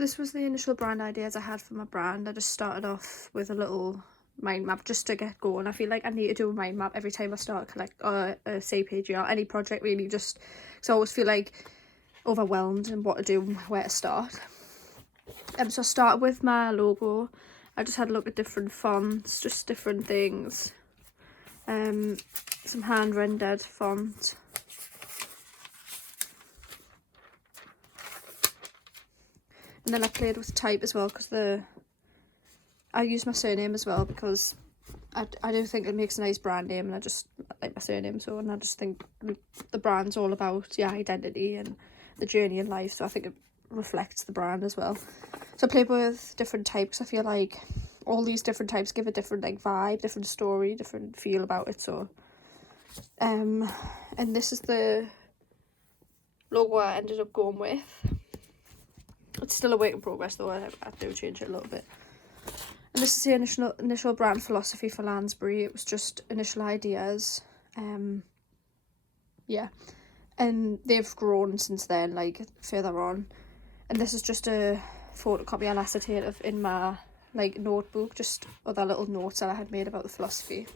This was the initial brand ideas I had for my brand. I just started off with a little mind map just to get going. I feel like I need to do a mind map every time I start a CPJ or any project, really, just because I always feel like overwhelmed and what to do and where to start. So I started with my logo. I just had a look at different fonts, just different things. Some hand rendered font. And then I played with type as well, because I use my surname as well, because I do think it makes a nice brand name, and I just like my surname, so, and I just think the brand's all about your identity and the journey in life, so I think it reflects the brand as well. So I played with different types. I feel like all these different types give a different like vibe, different story, different feel about it. So and this is the logo I ended up going with. It's still a work in progress though, I do change it a little bit. And this is the initial brand philosophy for Lansbury. It was just initial ideas. Yeah, and they've grown since then, like further on. And this is just a photocopy and acetate of in my like notebook, just other little notes that I had made about the philosophy.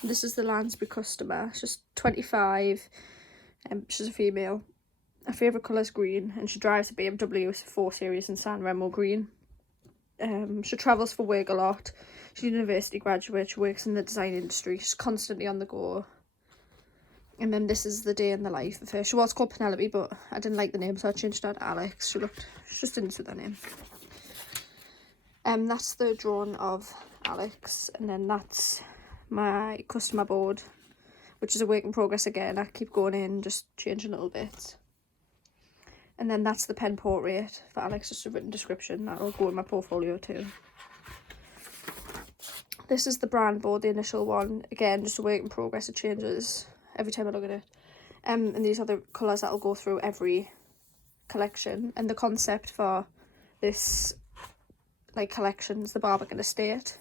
And this is the Lansbury customer. She's 25, she's a female. Her favourite colour is green, and she drives a BMW 4 Series in San Remo green. She travels for work a lot. She's a university graduate. She works in the design industry. She's constantly on the go. And then this is the day in the life of her. She was called Penelope, but I didn't like the name, so I changed her to Alex. She just didn't suit her name. That's the drawing of Alex, and then that's my customer board, which is a work in progress again. I keep going in, just changing little bits. And then that's the pen portrait for Alex, just a written description. That'll go in my portfolio too. This is the brand board, the initial one. Again, just a work in progress. It changes every time I look at it. And these are the colours that'll go through every collection. And the concept for this like collection is the Barbican Estate.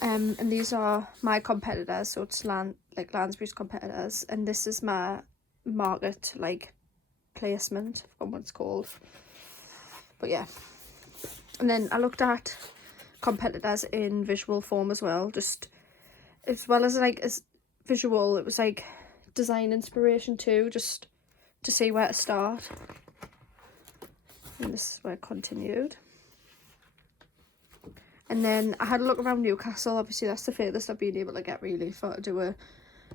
And these are my competitors, so it's Lansbury's competitors. And this is my market like placement, from what it's called. But yeah, and then I looked at competitors in visual form as well, just as well as like as visual, it was like design inspiration too, just to see where to start. And this is where I continued. And then I had a look around Newcastle. Obviously that's the furthest I've been able to get really to do a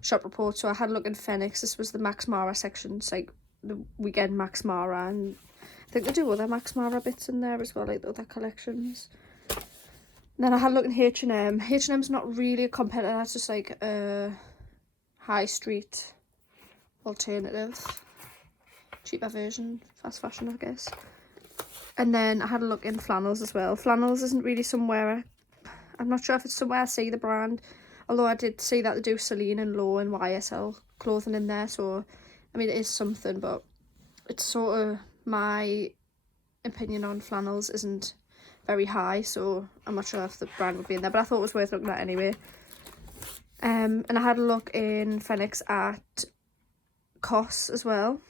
shop report. So I had a look in Phoenix. This was the Max Mara section. It's like the weekend Max Mara, and I think they do other Max Mara bits in there as well, like the other collections. And then I had a look in H&M. H&M's not really a competitor, that's just like a high street alternative, cheaper version, fast fashion I guess. And then I had a look in Flannels as well. Flannels isn't really somewhere, I'm not sure if it's somewhere I see the brand, although I did see that they do Celine and Low and YSL clothing in there, so I mean, it is something, but it's sort of, my opinion on Flannels isn't very high, so I'm not sure if the brand would be in there, but I thought it was worth looking at anyway. And I had a look in Phoenix at COS as well.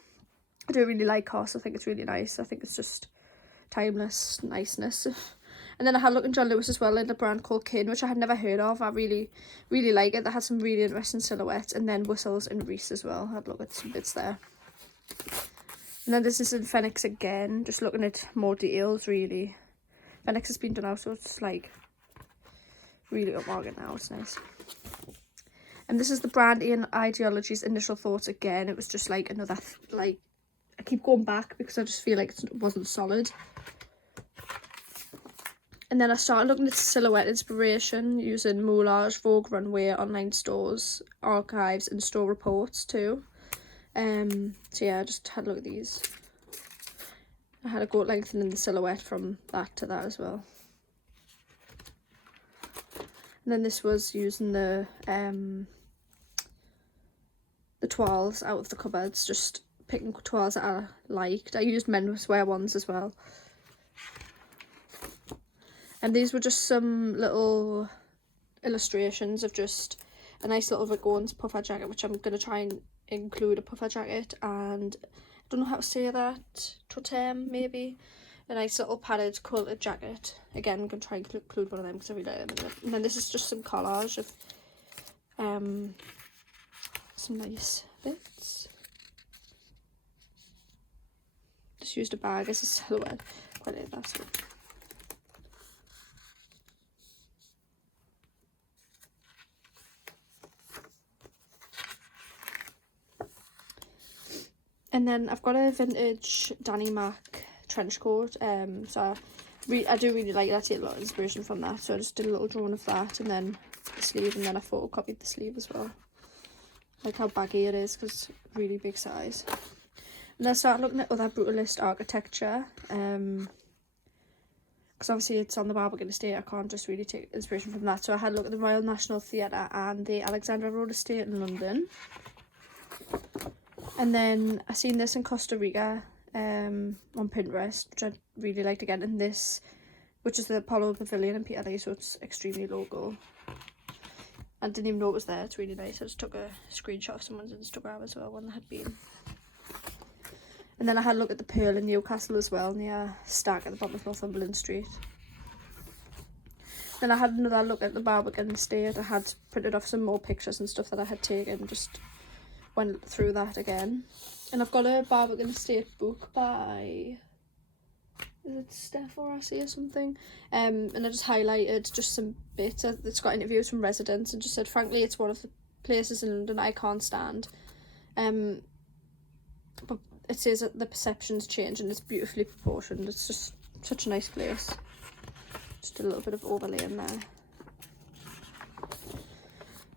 I do really like COS. I think it's really nice. I think it's just timeless niceness. And then I had a look in John Lewis as well, in a brand called Kin, which I had never heard of. I really like it. They had some really interesting silhouettes. And then Whistles and Reese as well. I had a look at some bits there. And then this is in Phoenix again, just looking at more details really. Phoenix has been done out, so it's like really upmarket now. It's nice. And this is the brand Ian Ideology's initial thoughts again. It was just like another, like, I keep going back because I just feel like it wasn't solid. And then I started looking at silhouette inspiration using Moulage, Vogue Runway, online stores, archives and store reports too. So yeah, I just had a look at these. I had a go at lengthening the silhouette from that to that as well. And then this was using the toiles out of the cupboards, just picking toiles that I liked. I used menswear ones as well. And these were just some little illustrations of just a nice little Rick Owens puffer jacket, which I'm going to try and include a puffer jacket and don't know how to say that, totem maybe. A nice little padded quilted jacket. Again, I'm going to try and include one of them because I really like them. And then this is just some collage of some nice bits. Just used a bag as a silhouette. Quite like that stuff. And then I've got a vintage Danny Mac trench coat. So I do really like that. I take a lot of inspiration from that. So I just did a little drawing of that, and then the sleeve, and then I photocopied the sleeve as well. Like how baggy it is, because really big size. And then I started looking at other brutalist architecture. Because obviously it's on the Barbican estate, I can't just really take inspiration from that. So I had a look at the Royal National Theatre and the Alexandra Road estate in London. And then I seen this in Costa Rica on Pinterest, which I really liked again. And this, which is the Apollo Pavilion in Peterlee, so it's extremely local. I didn't even know it was there. It's really nice. I just took a screenshot of someone's Instagram as well when they had been. And then I had a look at the Pearl in Newcastle as well, near Stack at the bottom of Northumberland Street. Then I had another look at the Barbican estate. I had printed off some more pictures and stuff that I had taken, just went through that again. And I've got a Barbican estate book by, is it Steph or Assie or something? And I just highlighted just some bits. It's got interviews from residents and just said, frankly, it's one of the places in London I can't stand. But it says that the perceptions change and it's beautifully proportioned. It's just such a nice place. Just a little bit of overlay in there.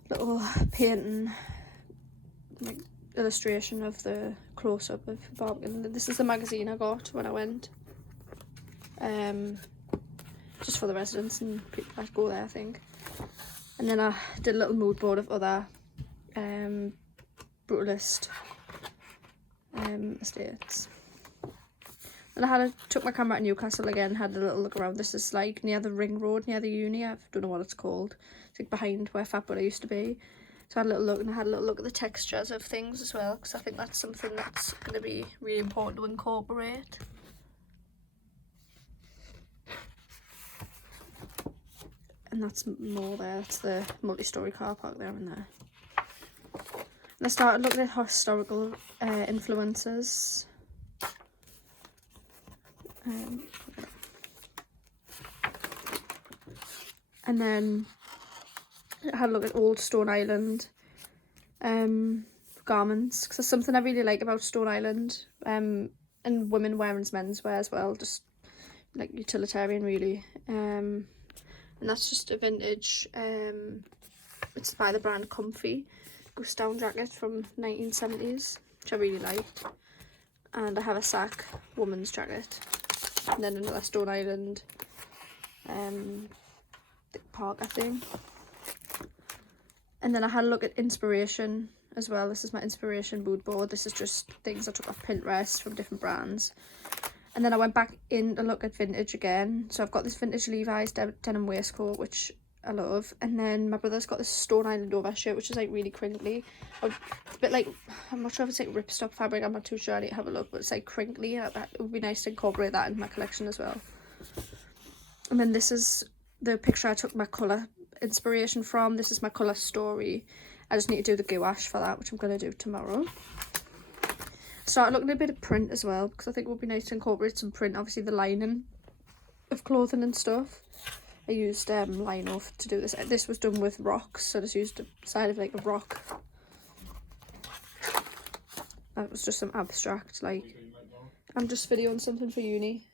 Little painting, like illustration of the close-up of Barbican. This is the magazine I got when I went. Just for the residents and people that go there, I think. And then I did a little mood board of other brutalist estates. And I took my camera to Newcastle again, had a little look around. This is like near the ring road, near the uni. I don't know what it's called. It's like behind where Fat Buddha used to be. So I had a little look, and I had a little look at the textures of things as well, because I think that's something that's going to be really important to incorporate. And that's more there. That's the multi-storey car park there and there. And I started looking at historical influences. And then I had a look at old Stone Island garments, because there's something I really like about Stone Island, and women wearing menswear as well, just like utilitarian really. And that's just a vintage, it's by the brand Comfy, goose down jacket from 1970s, which I really liked. And I have a Sack woman's jacket, and then another Stone Island park, I think. And then I had a look at inspiration as well. This is my inspiration mood board. This is just things I took off Pinterest from different brands. And then I went back in to look at vintage again. So I've got this vintage Levi's denim waistcoat, which I love. And then my brother's got this Stone Island overshirt, which is like really crinkly. It's a bit like, I'm not sure if it's like ripstop fabric, I'm not too sure, I need to have a look, but it's like crinkly. It would be nice to incorporate that into my collection as well. And then this is the picture I took my colour inspiration from. This is my colour story. I just need to do the gouache for that, which I'm going to do tomorrow. Started looking at a bit of print as well, because I think it would be nice to incorporate some print. Obviously the lining of clothing and stuff. I used lino to do this. This was done with rocks, so I just used the side of like a rock. That was just some abstract, like, I'm just videoing something for uni.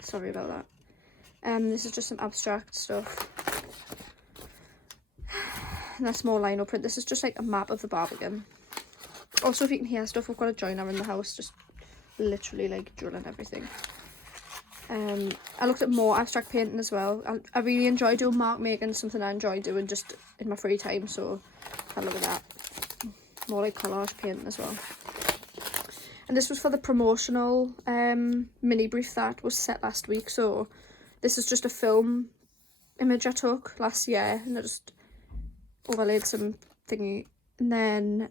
Sorry about that. This is just some abstract stuff. And that's more lino print. This is just like a map of the Barbican. Also, if you can hear stuff, we've got a joiner in the house, just literally like drilling everything. I looked at more abstract painting as well. I really enjoy doing mark making, something I enjoy doing just in my free time, so I look at that. More like collage painting as well. And this was for the promotional mini brief that was set last week. So this is just a film image I took last year, and I just overlaid some thingy, and then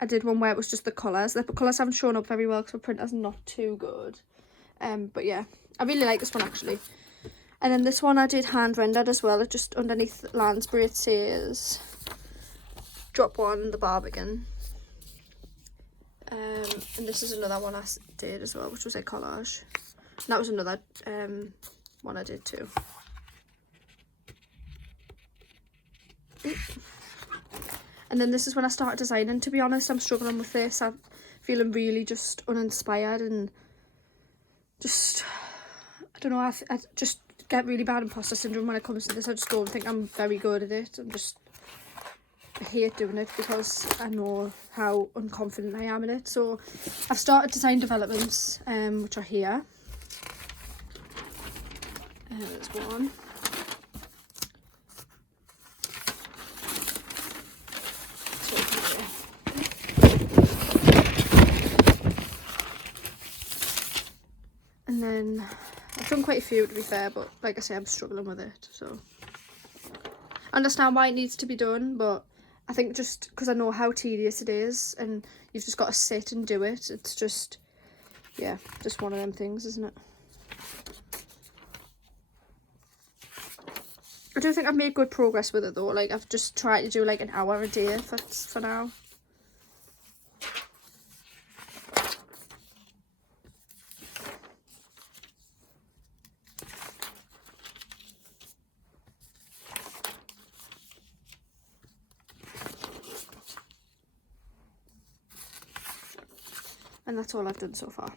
I did one where it was just the colours. The colours haven't shown up very well because my printer's not too good. But yeah, I really like this one actually. And then this one I did hand rendered as well. It just underneath Lansbury it says drop one in the Barbican. And this is another one I did as well, which was a collage. And that was another one I did too. And then this is when I started designing. To be honest, I'm struggling with this. I'm feeling really just uninspired and just, I don't know, I just get really bad imposter syndrome when it comes to this. I just don't think I'm very good at it. I hate doing it because I know how unconfident I am in it. So I've started design developments, which are here. There's one. And then I've done quite a few to be fair, but like I say, I'm struggling with it. So I understand why it needs to be done, but I think just because I know how tedious it is and you've just got to sit and do it, it's just, yeah, just one of them things, isn't it? I do think I've made good progress with it though. Like I've just tried to do like an hour a day for now. And that's all I've done so far.